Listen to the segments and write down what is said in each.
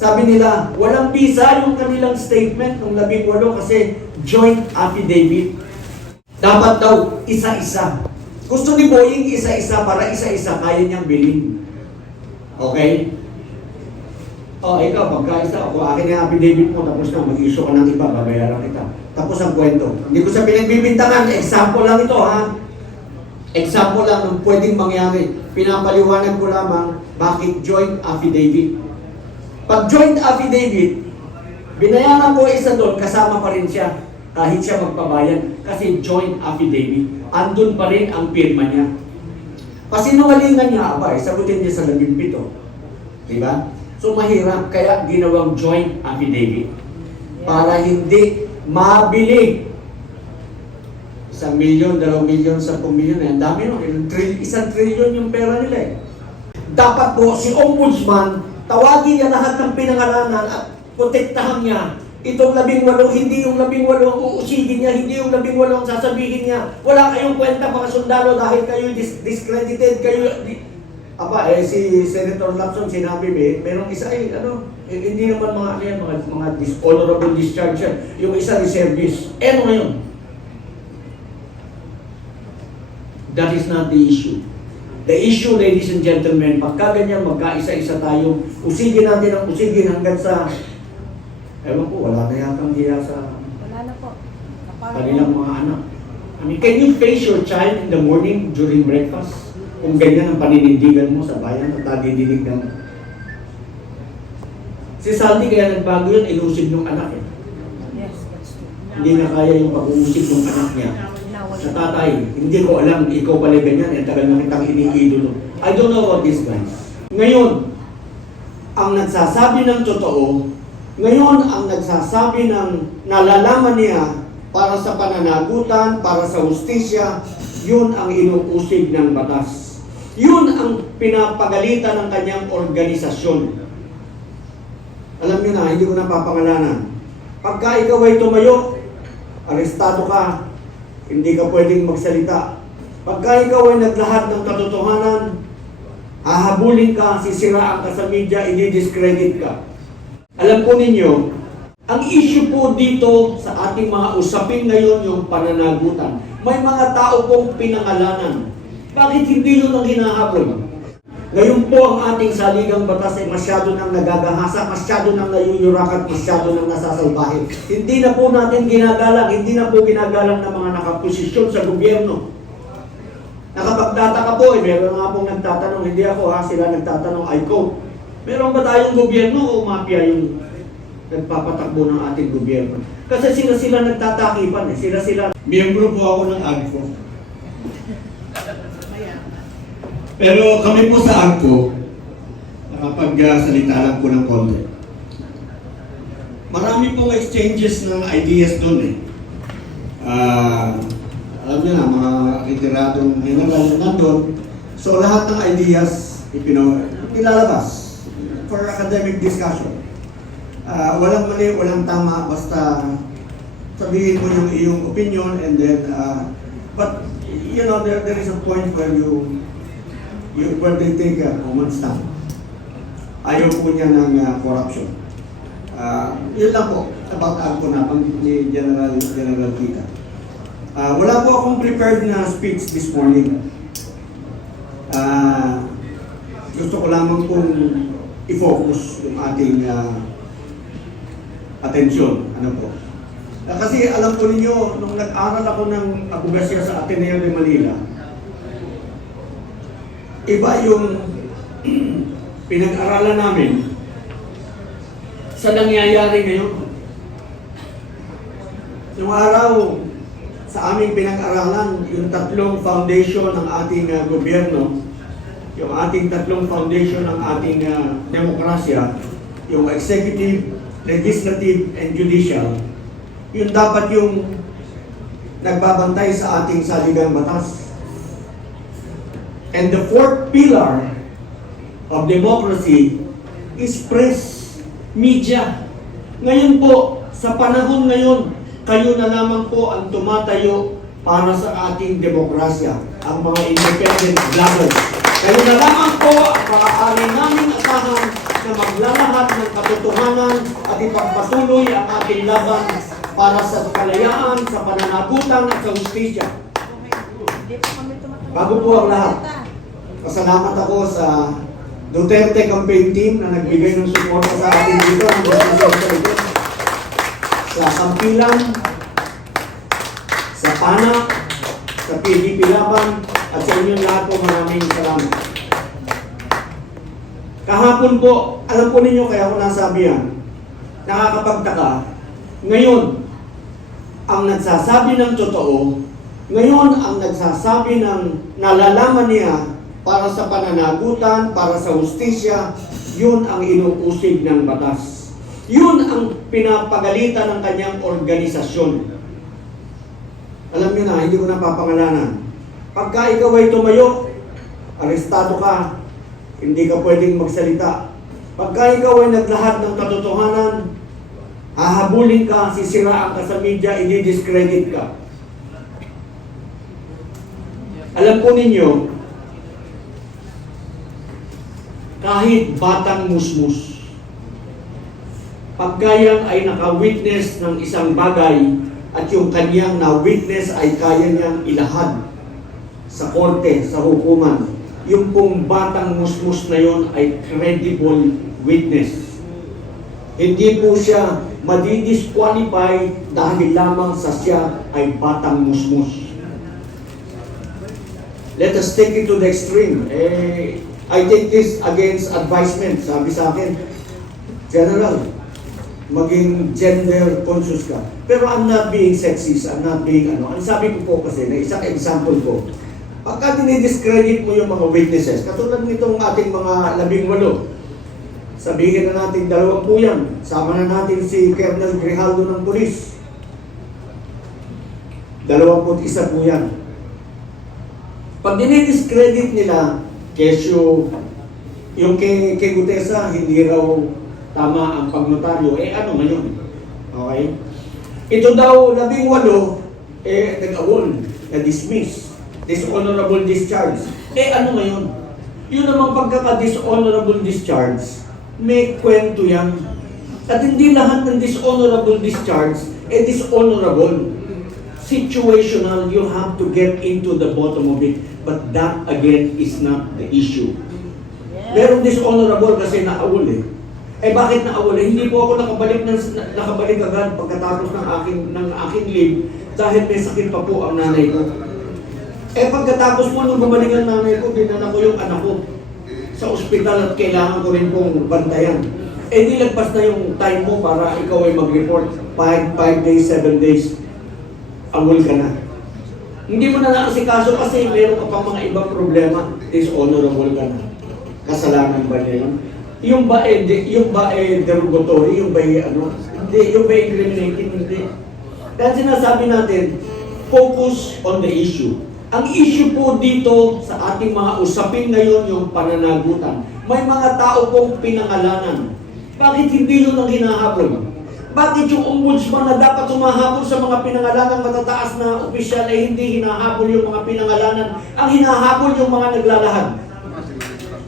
Sabi nila, walang visa yung kanilang statement ng 18 kasi joint affidavit. Dapat daw isa-isa. Gusto ni Boeing isa-isa para isa-isa kaya niyang bilhin. Okay? O, ikaw, pagkaisa ako, akin yung affidavit mo, tapos na, mag-issue ka ng iba, babayaran kita. Tapos ang kwento. Hindi ko sa pinagbibintangan, example lang ito, ha? Example lang ng pwedeng mangyari. Pinapaliwanag ko lamang bakit joint affidavit. Pag joint affidavit, binayaran ko isa doon, kasama pa rin siya. Kahit siya magpabayan. Kasi joint affidavit. Andun pa rin ang pirma niya. Pasinungalingan niya, sagutin niya sa 17. Diba? So mahirap, kaya ginawang joint affidavit. Para hindi mabili. 1 milyon, 2 milyon, 10 milyon. Ang dami no? 1 trillion yung pera nila eh. Dapat po si Ombudsman, tawagin niya lahat ng pinangalanan at protektahan niya. Itong 18, hindi yung 18 ang uusigin niya, hindi yung 18 ang sasabihin niya. Wala kayong kwenta mga sundalo dahil kayo discredited, kayo... si Senator Lacson sinabi, merong isa hindi naman mga dishonorable discharge yan. Yung isa reservist. Ano ngayon? That is not the issue. The issue, ladies and gentlemen, pagka ganyan, magkaisa-isa tayo, usigin natin ang usigin hanggang sa, ewan ko, wala na yatang hiya sa kanilang mga anak. I mean, can you face your child in the morning during breakfast? Kung ganyan ang paninindigan mo sa bayan at nadidinig ng... Si Sandy kaya nagbago yun, ilusig ng anak eh. Yes, that's true. Hindi na kaya yung pag-uusig ng anak niya. Sa tatay, hindi ko alam, ikaw pala ganyan, tagal na kitang iniidolo. I don't know about this guys. Ngayon, ang nagsasabi ng totoo, ngayon ang nagsasabi ng nalalaman niya para sa pananagutan, para sa hustisya, yun ang inuusig ng batas. Yun ang pinapagalitan ng kanyang organisasyon. Alam niyo na, hindi ko na papangalanan. Pagka ikaw ay tumayo, arestado ka, hindi ka pwedeng magsalita. Pagka ikaw ay naglahad ng katotohanan, hahabulin ka, sisiraan ka sa media, i-discredit ka. Alam po ninyo, ang issue po dito sa ating mga usapin ngayon yung pananagutan. May mga tao pong pinangalanan. Bakit hindi yun ang hinahabol? Ngayon po ang ating saligang batas ay masyado nang nagagahasa, masyado nang nayuyurakat, masyado nang nasasalbahin. Hindi na po natin ginagalang, hindi na po ginagalang ng mga nakaposisyon sa gobyerno. Nakapagtataka po, meron nga pong nagtatanong, hindi ako sila nagtatanong, I quote, meron ba tayong gobyerno o mafia yung nagpapatakbo ng ating gobyerno? Kasi sila nagtatakipan sila. Miyembro po ako ng AGCO. Pero kami po sa AGCO, nakapagsalita lang po ng konti. Marami pong exchanges ng ideas doon alam niyo na, mga retiradong general na nandun. So lahat ng ideas, ilalabas for academic discussion. Walang mali, walang tama, basta sabihin mo yung iyong opinion and then, but you know, there is a point where where they take a common stand. Ayaw po niya ng corruption. Yun lang po, about AGCO na, pang ni General Kita. Wala po akong prepared na speech this morning. Gusto ko lamang pong i-focus yung ating atensyon. Ano po? Kasi alam po ninyo, nung nag-aral ako ng abogasya sa Ateneo de Manila, iba yung pinag-aralan namin sa nangyayari ngayon. Yung araw, sa aming pinag-aralan, yung 3 foundation ng ating gobyerno, yung ating 3 foundation ng ating demokrasya, yung executive, legislative, and judicial, yun dapat yung nagbabantay sa ating saligang batas. And the 4th pillar of democracy is press, media. Ngayon po, sa panahon ngayon, kayo na lamang po ang tumatayo para sa ating demokrasya, ang mga independent vloggers. Kayo na lamang po ang maaari namin asahan na maglalahat ng katotohanan at ipagpatuloy ang ating laban para sa kalayaan, sa pananagutan at sa hustisya. Bago po ang lahat, pasalamat ako sa Duterte campaign team na nagbigay ng suporta sa atin dito sa Sampilan, sa PANA, sa PDP Laban, at sa inyong lahat po maraming salamat. Kahapon po, alam po ninyo kaya ako nasabi yan, nakakapagtaka, ngayon, ang nagsasabi ng totoo, ngayon ang nagsasabi ng nalalaman niya para sa pananagutan, para sa hustisya, yun ang inuusig ng batas. Yun ang pinapagalitan ng kanyang organisasyon. Alam niyo na, hindi ko na papangalanan. Pagka ikaw ay tumayo, arestado ka, hindi ka pwedeng magsalita. Pagka ikaw ay naglahad ng katotohanan, hahabulin ka, sisiraan ka sa media, i-discredit ka. Alam po ninyo, kahit batang musmus, pagka yan ay naka-witness ng isang bagay at yung kanyang na-witness ay kaya niyang ilahad sa korte, sa hukuman, yung pong batang musmus na yon ay credible witness. Hindi po siya madi-disqualify dahil lamang sa siya ay batang musmus. Let us take it to the extreme. I take this against advisement. Sabi sa akin, General, maging gender conscious ka. Pero I'm not being sexist, I'm not being ano. Ang sabi ko po kasi, na isang example ko, pagka dinidiscredit mo yung mga witnesses, katulad nitong ating mga 18, sabihin na natin 2 po yan, sama na natin si Colonel Grijaldo ng Pulis. 21 po yan. Pag dinidiscredit nila, kesyo, yung kay Gutesa, hindi raw tama ang pagnotaryo, ano ngayon? Okay? Ito daw, 18, nag-awol, na-dismiss. Dishonorable discharge. Ano ngayon? Yun namang pagkaka-dishonorable discharge, may kwento yan. At hindi lahat ng dishonorable discharge, dishonorable. Situational, you have to get into the bottom of it. But that, again, is not the issue. Merong dishonorable kasi naawol bakit naawol? Hindi po ako nakabalik agad pagkatapos ng aking leave dahil may sakit pa po ang nanay ko. Pagkatapos mo nung bumalik ang nanay ko, dinala ko yung anak ko sa ospital at kailangan ko rin pong bantayan. Nilagpas na yung time mo para ikaw ay mag-report. 5 days, 7 days, awol ka na. Hindi mo na naasikaso kasi meron ka pang mga ibang problema. Dishonorable ka na. Kasalanan ba niya yun? Yung ba derogatory? Yung ba hindi. Yung ba incriminating? Hindi. Kaya sinasabi natin, focus on the issue. Ang issue po dito sa ating mga usapin ngayon, yung pananagutan. May mga tao pong pinangalanan. Bakit hindi yun ang hinahabol? Bakit yung ombudsman na dapat humahabol sa mga pinangalanang matataas na opisyal ay hindi hinahabol yung mga pinangalanan? Ang hinahabol yung mga naglalahad.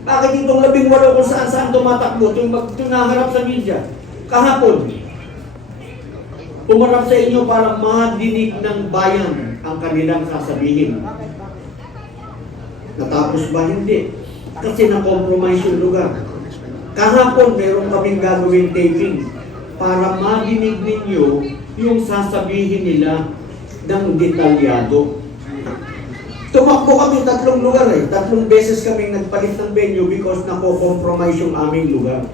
Bakit itong 18 kung saan tumatakbo, itong naharap sa media? Kahapon, umarap sa inyo para madinig ng bayan ang kanilang sasabihin. Natapos ba? Hindi. Kasi na-compromise yung lugar. Kahapon, meron kaming gagawin taping para madinig ninyo yung sasabihin nila ng detalyado. Tumakbo kami 3 lugar 3 beses kami nagpalit ng venue because nako-compromise yung aming lugar.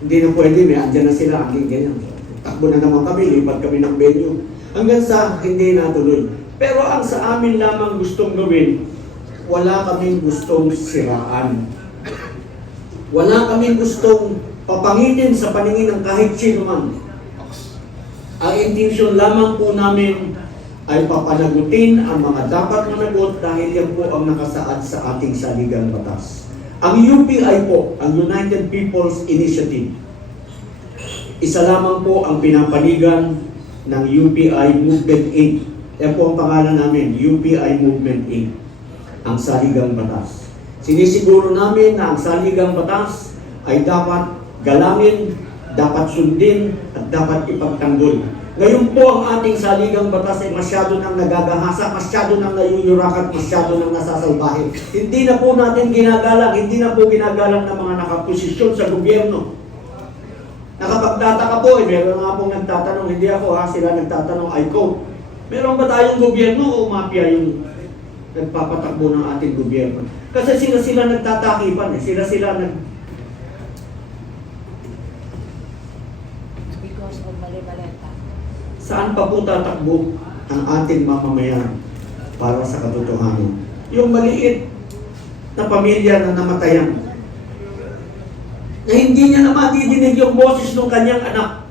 Hindi na pwede, may andyan na sila, hanggang ganyan. Takbo na naman kami, lipat kami ng venue. Hanggang sa hindi natuloy. Pero ang sa amin lamang gustong gawin, wala kaming gustong siraan. Wala kaming gustong papangitin sa paningin ng kahit sino man. Ang intention lamang po namin ay papanagutin ang mga dapat managot dahil yan po ang nakasaad sa ating saligang batas. Ang UPI po, ang United People's Initiative, isa lamang po ang pinapanigan ng UPI Movement Inc. Yan po ang pangalan namin, UPI Movement Inc. Ang saligang batas. Sinisiguro namin na ang saligang batas ay dapat galangin, dapat sundin, at dapat ipagtanggol. Ngayon po ang ating saligang batas ay masyado nang nagagahasa, masyado nang nayuyurakat, masyado nang nasasalbahe. Hindi na po natin ginagalang, hindi na po ginagalang ng mga nakaposisyon sa gobyerno. Nakapagtataka po, meron nga pong nagtatanong, hindi ako ha, sila nagtatanong, I quote, meron ba tayong gobyerno o mafia yung nagpapatakbo ng ating gobyerno? Kasi sila nagtatakipan sila Because of mali-baleta. Saan pa po tatakbo ang ating mamamayan para sa katotohanan? Yung maliit na pamilya na namatayan, na hindi niya na madidinig yung boses ng kanyang anak.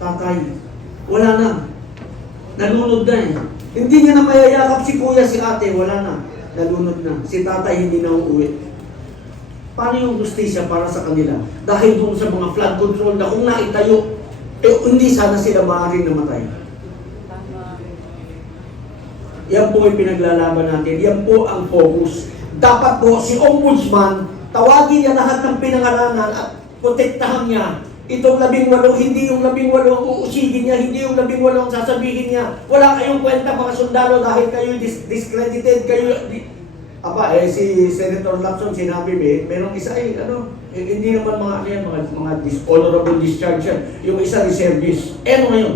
Tatay, wala na. Nalunod na eh. Hindi niya na mayayakap si kuya, si ate, wala na. Nalunod na. Si tatay hindi na uuwi. Paano yung justisya para sa kanila? Dahil doon sa mga flood control na kung naitayo, hindi sana sila maaaring namatay. Tama. Yan po yung pinaglalaban natin. Yan po ang focus. Dapat po si Ombudsman, tawagin niya lahat ng pinangalanan at protektahan niya. Itong 18, hindi yung 18 ang uusigin niya, hindi yung 18 ang sasabihin niya. Wala kayong kwenta mga sundalo dahil kayo discredited, kayo... si Senator Lacson sinabi, merong isa hindi naman mga dishonorable discharge yan. Yung isa reservist. Ano ngayon?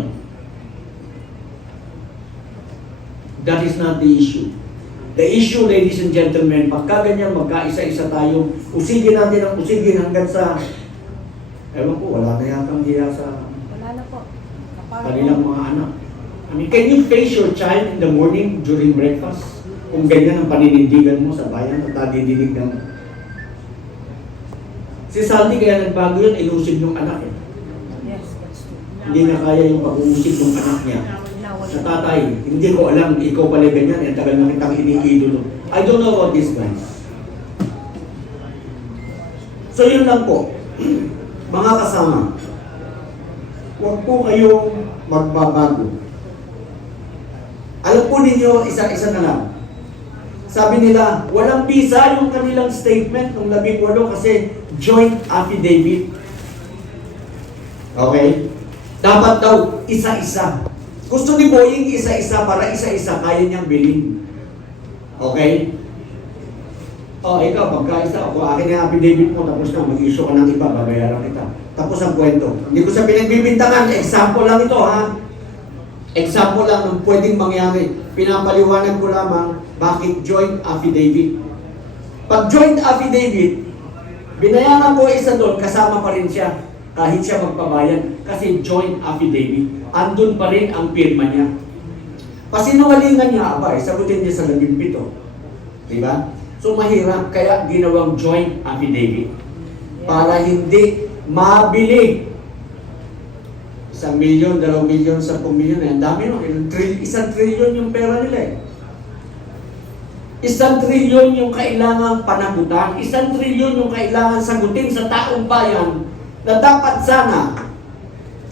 That is not the issue. The issue, ladies and gentlemen, pagka ganyan, magkaisa-isa tayo, usigin natin ang usigin hanggang sa, ewan ko, wala na yata ang hiya sa Wala na po. kanilang mga anak. I mean, can you face your child in the morning during breakfast? Kung ganyan ang paninindigan mo sa bayan at nadidinig ng... Si Sandy kaya nagbago yun, ilusig yung anak eh. Yes, that's true. Hindi na kaya yung pag-uusig ng anak niya. Sa tatay, hindi ko alam, ikaw pala ganyan, tagal na kitang iniidolo. I don't know about these guys. So yun lang po, mga kasama, huwag po kayong magbabago. Alam po ninyo, isa-isa na lang. Sabi nila, walang visa yung kanilang statement ng 18 kasi joint affidavit. Okay? Dapat daw, isa-isa. Gusto ni Boying isa-isa para isa-isa kaya niyang bilhin. Okay? Ikaw, pagka-isa ako, akin yung affidavit mo, tapos na, mag-issue ka ng iba, babayaran kita. Tapos ang kwento. Hindi ko sa pinagbibintangan, example lang ito ha. Example lang ng pwedeng mangyari. Pinapaliwanag ko lamang bakit joint affidavit. Pag joint affidavit, binayaran ko isa doon, kasama pa rin siya. Kahit siya magpabayan. Kasi joint affidavit. Andun pa rin ang pirma niya. Pasinungalingan niya, sagutin niya sa 17. Diba? So mahirap, kaya ginawang joint affidavit. Para hindi mabili. 1 milyon, 2 milyon, 10 milyon, ang dami no? 1 trilyon yung pera nila eh. 1 trilyon yung kailangang panagutan, 1 trilyon yung kailangan sagutin sa taong bayan na dapat sana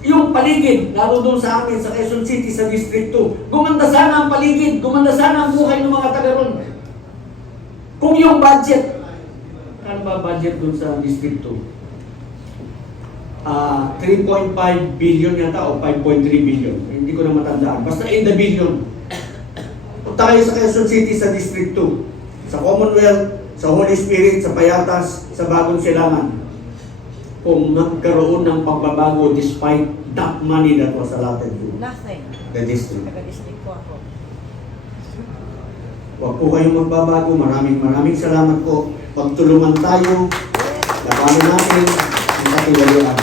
yung paligid, lalo doon sa amin sa Quezon City, sa District 2, gumanda sana ang paligid, gumanda sana ang buhay ng mga taga ron. Kung yung budget, ano ba budget doon sa District 2? 3.5 billion yata o 5.3 billion. Hindi ko na matandaan. Basta in the billion. Punta kayo sa Quezon City sa District 2, sa Commonwealth, sa Holy Spirit, sa Payatas, sa Bagong Silangan. Kung nagkaroon ng pagbabago despite that money that was allotted to Nothing. the district. Taga-district po ako. Huwag po kayong magbabago. Maraming salamat po. Pagtulungan tayo. Labanan natin ang katiwalian.